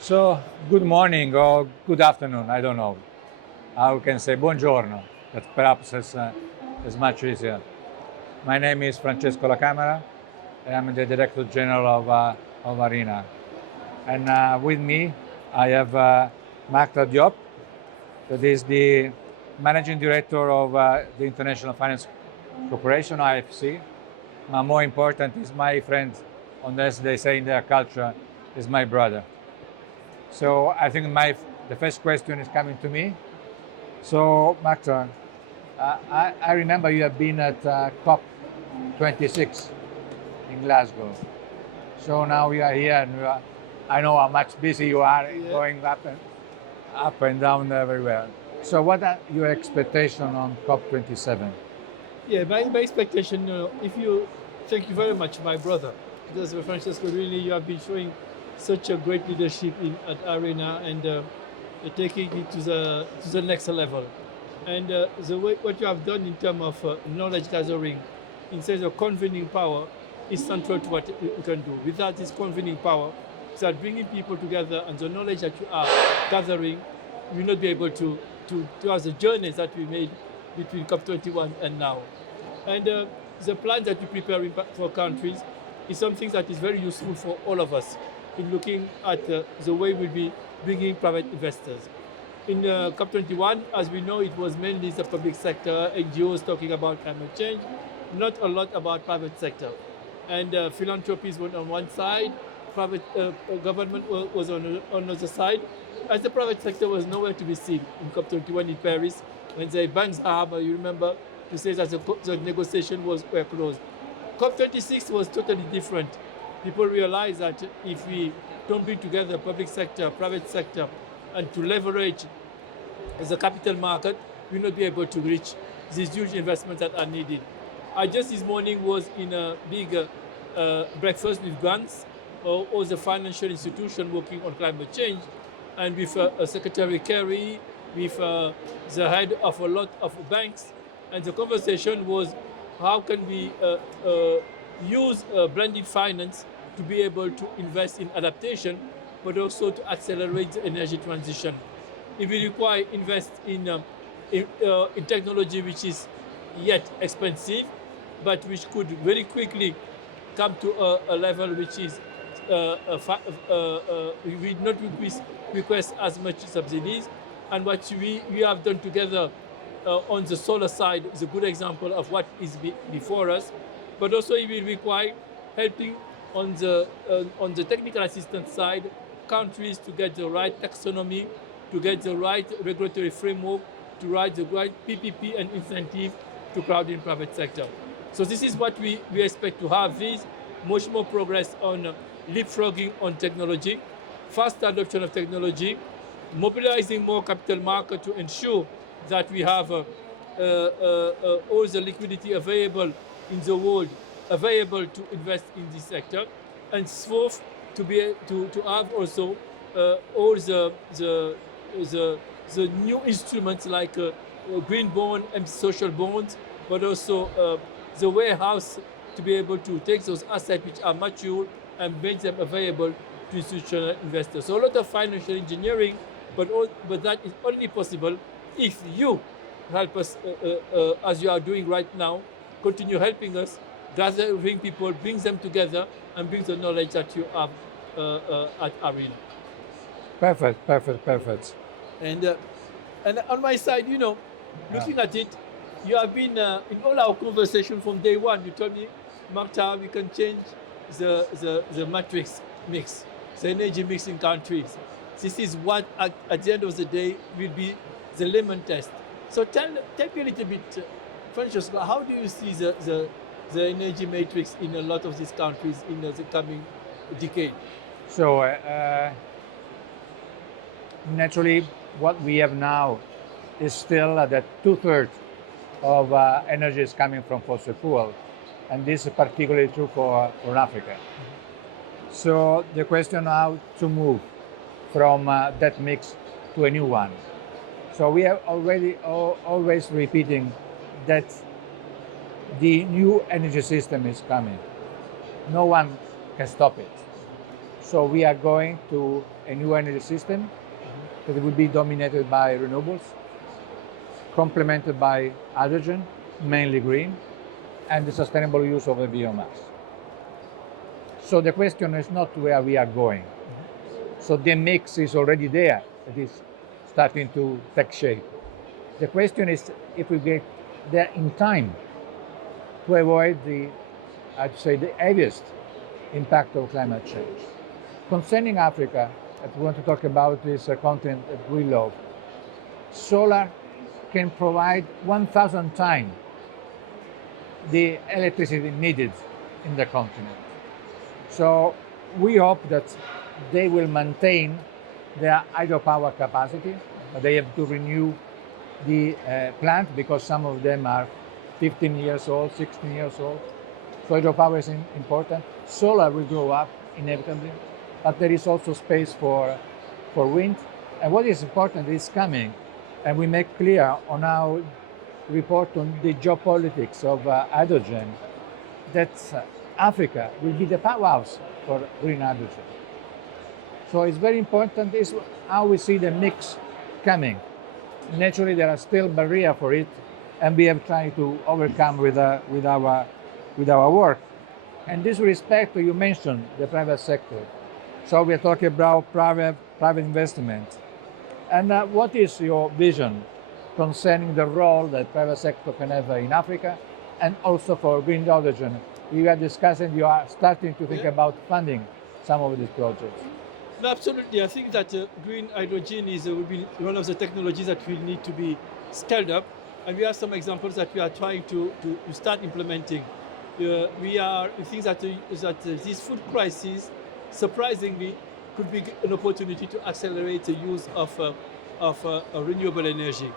So, good morning or good afternoon, I don't know. I can say buongiorno, that perhaps is much easier. My name is Francesco La Camera, and I'm the Director General of IRENA. And with me, I have Makhtar Diop, that is the Managing Director of the International Finance Corporation, IFC. More important is my friend, unless they say in their culture, is my brother. So I think the first question is coming to me. So, Makhtar, I remember you have been at COP26 in Glasgow. So now we are here, and I know how much busy you are going up and down everywhere. So, what are your expectations on COP27? Yeah, my expectation, thank you very much, my brother, because Francesco, really, you have been showing such a great leadership at IRENA and taking it to the next level. And what you have done in terms of knowledge gathering, in terms of convening power, is central to what you can do. Without this convening power, without bringing people together and the knowledge that you are gathering, you will not be able to have the journeys that we made between COP21 and now. And the plan that you prepare for countries is something that is very useful for all of us in looking at the way we'll be bringing private investors. In COP21, as we know, it was mainly the public sector, NGOs talking about climate change, not a lot about private sector. And philanthropies went on one side, private government was on the other side, as the private sector was nowhere to be seen in COP21 in Paris, when the banks are, you remember, to say that the negotiations were closed. COP26 was totally different. People realize that if we don't bring together public sector, private sector, and to leverage the capital market, we'll not be able to reach these huge investments that are needed. I just this morning was in a big breakfast with grants, all the financial institutions working on climate change, and with Secretary Kerry, with the head of a lot of banks, and the conversation was how can we use blended finance to be able to invest in adaptation, but also to accelerate the energy transition. If we require invest in technology which is yet expensive, but which could very quickly come to a level which is we not request as much subsidies. And what we have done together on the solar side is a good example of what is before us, but also it will require helping on the technical assistance side, countries to get the right taxonomy, to get the right regulatory framework, to write the right PPP and incentive to crowd in private sector. So this is what we expect to have, this much more progress on leapfrogging on technology, faster adoption of technology, mobilizing more capital market to ensure that we have all the liquidity available in the world available to invest in this sector, and fourth, to have also all the new instruments like green bond and social bonds, but also the warehouse to be able to take those assets which are mature and make them available to institutional investors. So a lot of financial engineering, but that is only possible if you help us, as you are doing right now, continue helping us, gathering people, bring them together, and bring the knowledge that you have at IRENA. Perfect. And on my side, looking at it, you have been in all our conversation from day one. You told me, Makhtar, we can change the matrix mix, the energy mix in countries. This is what, at the end of the day, will be the lemon test. So tell me a little bit, Francesco, how do you see the energy matrix in a lot of these countries in the coming decade? So, naturally, what we have now is still that 2/3 of energy is coming from fossil fuel, and this is particularly true for Africa. So the question now to move from that mix to a new one. So we are already always repeating that the new energy system is coming. No one can stop it. So we are going to a new energy system that will be dominated by renewables, complemented by hydrogen, mainly green, and the sustainable use of the biomass. So the question is not where we are going. So the mix is already there. It is starting to take shape. The question is if we get there in time to avoid the heaviest impact of climate change. Concerning Africa, that we want to talk about this continent that we love, solar can provide 1,000 times the electricity needed in the continent. So we hope that they will maintain their hydropower capacity, but they have to renew the plant because some of them are 15 years old, 16 years old. So hydropower is important. Solar will grow up inevitably, but there is also space for wind. And what is important is coming, and we make clear on our report on the geopolitics of hydrogen, that Africa will be the powerhouse for green hydrogen. So it's very important is how we see the mix coming. Naturally, there are still barriers for it, and we have tried to overcome with our work. And this respect, you mentioned the private sector. So we are talking about private investment. And what is your vision concerning the role that private sector can have in Africa, and also for green hydrogen? We are discussing, you are starting to think about funding some of these projects. No, absolutely. I think that green hydrogen will be one of the technologies that will need to be scaled up. And we have some examples that we are trying to start implementing. We think that this food crisis, surprisingly, could be an opportunity to accelerate the use of renewable energy.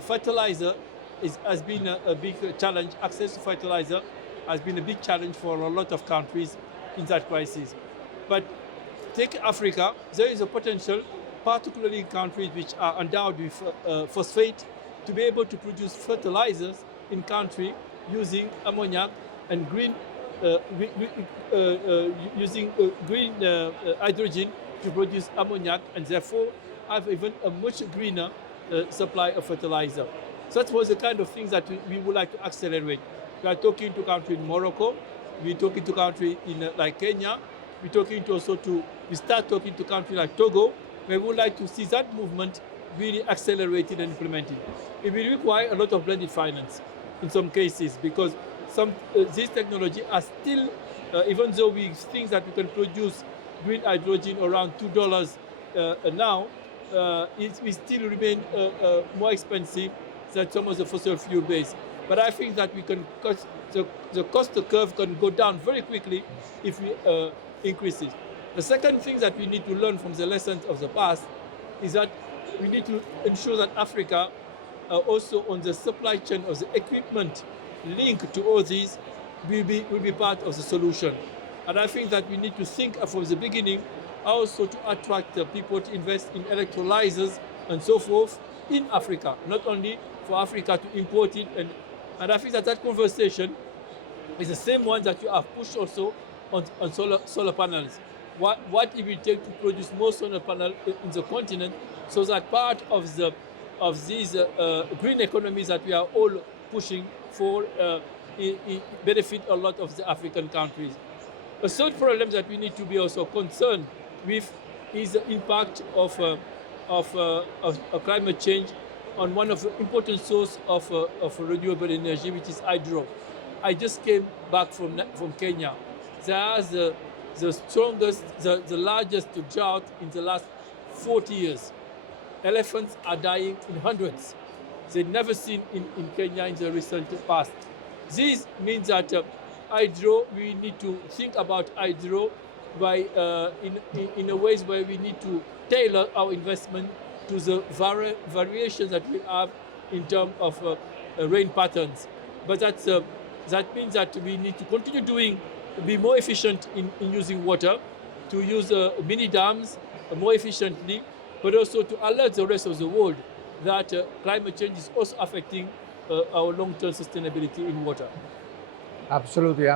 Fertilizer has been a big challenge. Access to fertilizer has been a big challenge for a lot of countries in that crisis. But take Africa, there is a potential, particularly in countries which are endowed with phosphate, to be able to produce fertilizers in country using ammonia and green, using green hydrogen to produce ammonia, and therefore have even a much greener supply of fertilizer. So that was the kind of things that we would like to accelerate. We are talking to country in Morocco, we're talking to country in like Kenya, we start talking to countries like Togo. We would like to see that movement really accelerated and implemented. It will require a lot of blended finance in some cases, because these technologies are still, even though we think that we can produce green hydrogen around $2 now, it will still remain more expensive than some of the fossil fuel based. But I think that we can the cost curve can go down very quickly if we increase it. The second thing that we need to learn from the lessons of the past is that we need to ensure that Africa, also on the supply chain of the equipment linked to all these, will be part of the solution. And I think that we need to think from the beginning also to attract people to invest in electrolyzers and so forth in Africa, not only for Africa to import it. And I think that conversation is the same one that you have pushed also on solar panels. What it will take to produce more solar panels in the continent, so that part of these green economies that we are all pushing for benefit a lot of the African countries. A third problem that we need to be also concerned with is the impact of climate change on one of the important sources of renewable energy, which is hydro. I just came back from Kenya. There's the strongest, the largest drought in the last 40 years. Elephants are dying in hundreds. They've never seen in Kenya in the recent past. This means that hydro, we need to think about hydro by in a ways where we need to tailor our investment to the variations that we have in terms of rain patterns. But that means that we need to continue to be more efficient in using water, to use mini dams more efficiently, but also to alert the rest of the world that climate change is also affecting our long-term sustainability in water. Absolutely.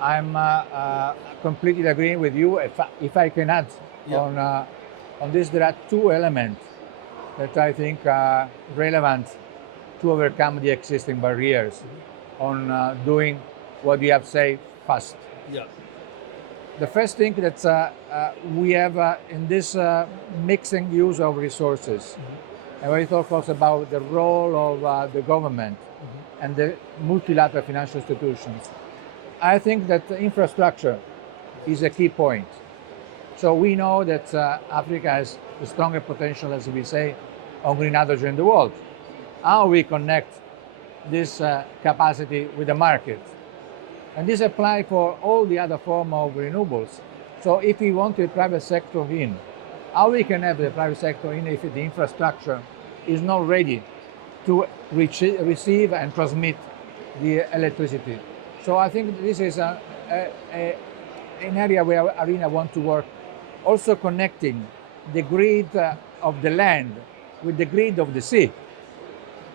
I'm completely agreeing with you. If I can add on this, there are two elements that I think are relevant to overcome the existing barriers on doing what you have said fast. Yeah. The first thing that we have in this mixing use of resources, and when we talk also about the role of the government and the multilateral financial institutions, I think that infrastructure is a key point. So we know that Africa has the strongest potential, as we say, on green hydrogen in the world. How we connect this capacity with the market? And this applies for all the other forms of renewables. So if we want the private sector in, how we can have the private sector in if the infrastructure is not ready to receive and transmit the electricity? So I think this is an area where IRENA want to work, also connecting the grid of the land with the grid of the sea,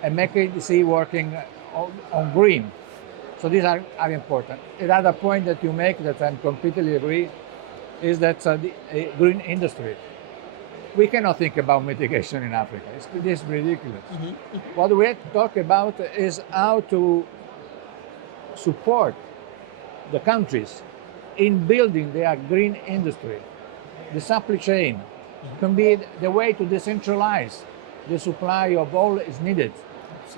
and making the sea working on green. So these are important. Another point that you make that I completely agree is that the green industry. We cannot think about mitigation in Africa. It's ridiculous. What we have to talk about is how to support the countries in building their green industry. The supply chain can be the way to decentralize the supply of all is needed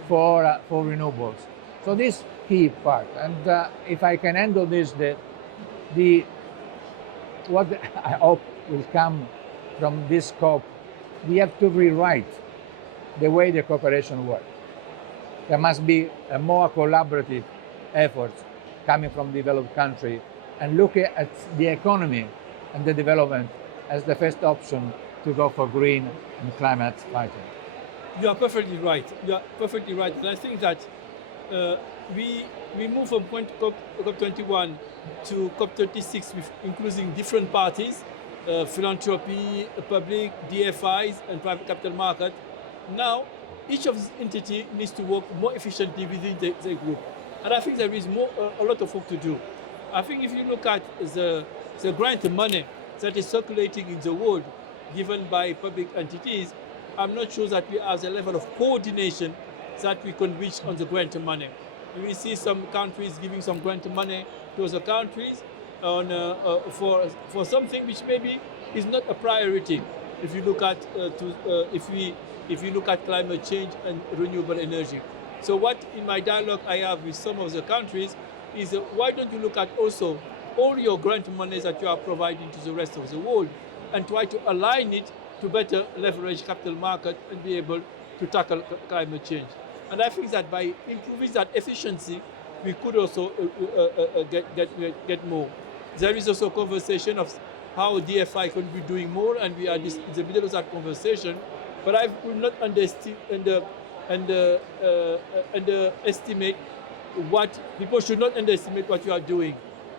for renewables. So this key part, and if I can handle this, what I hope will come from this scope, we have to rewrite the way the cooperation works. There must be a more collaborative effort coming from developed country and looking at the economy and the development as the first option to go for green and climate fighting. You are perfectly right. You are perfectly right. And I think that we move from COP21 to COP36 with including different parties, philanthropy, public, DFIs, and private capital market. Now, each of these entities needs to work more efficiently within the group. And I think there is a lot of work to do. I think if you look at the grant money that is circulating in the world given by public entities, I'm not sure that we have the level of coordination that we can reach on the grant money. We see some countries giving some grant money to other countries for something which maybe is not a priority. If you look at if you look at climate change and renewable energy. So what in my dialogue I have with some of the countries is why don't you look at also all your grant monies that you are providing to the rest of the world and try to align it to better leverage capital market and be able to tackle climate change. And I think that by improving that efficiency, we could also get more. There is also a conversation of how DFI can be doing more, and we are in the middle of that conversation. But I will not underestimate what people should not underestimate what you are doing,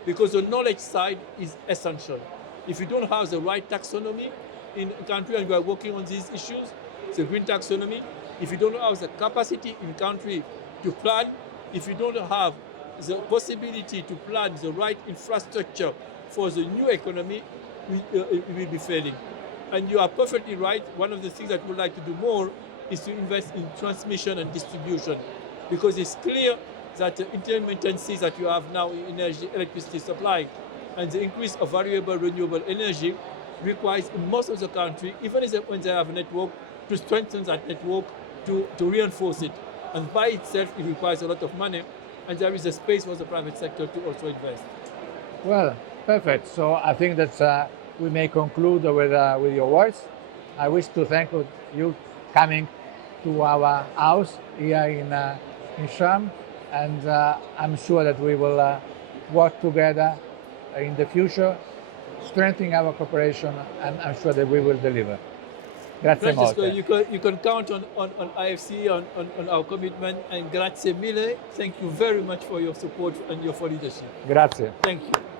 because the knowledge side is essential. If you don't have the right taxonomy in a country and we are working on these issues, the green taxonomy, if you don't have the capacity in country to plan, if you don't have the possibility to plan the right infrastructure for the new economy, we will be failing. And you are perfectly right. One of the things that we would like to do more is to invest in transmission and distribution, because it's clear that the intermittencies that you have now in electricity supply and the increase of variable renewable energy requires in most of the country, even when they have a network, to strengthen that network, to reinforce it. And by itself, it requires a lot of money, and there is a space for the private sector to also invest. Well, perfect. So I think that we may conclude with your words. I wish to thank you coming to our house here in Sharm, and I'm sure that we will work together in the future, strengthening our cooperation, and I'm sure that we will deliver. Grazie Francesco, molte. you can count on IFC, on our commitment, and grazie mille. Thank you very much for your support and your leadership. Grazie. Thank you.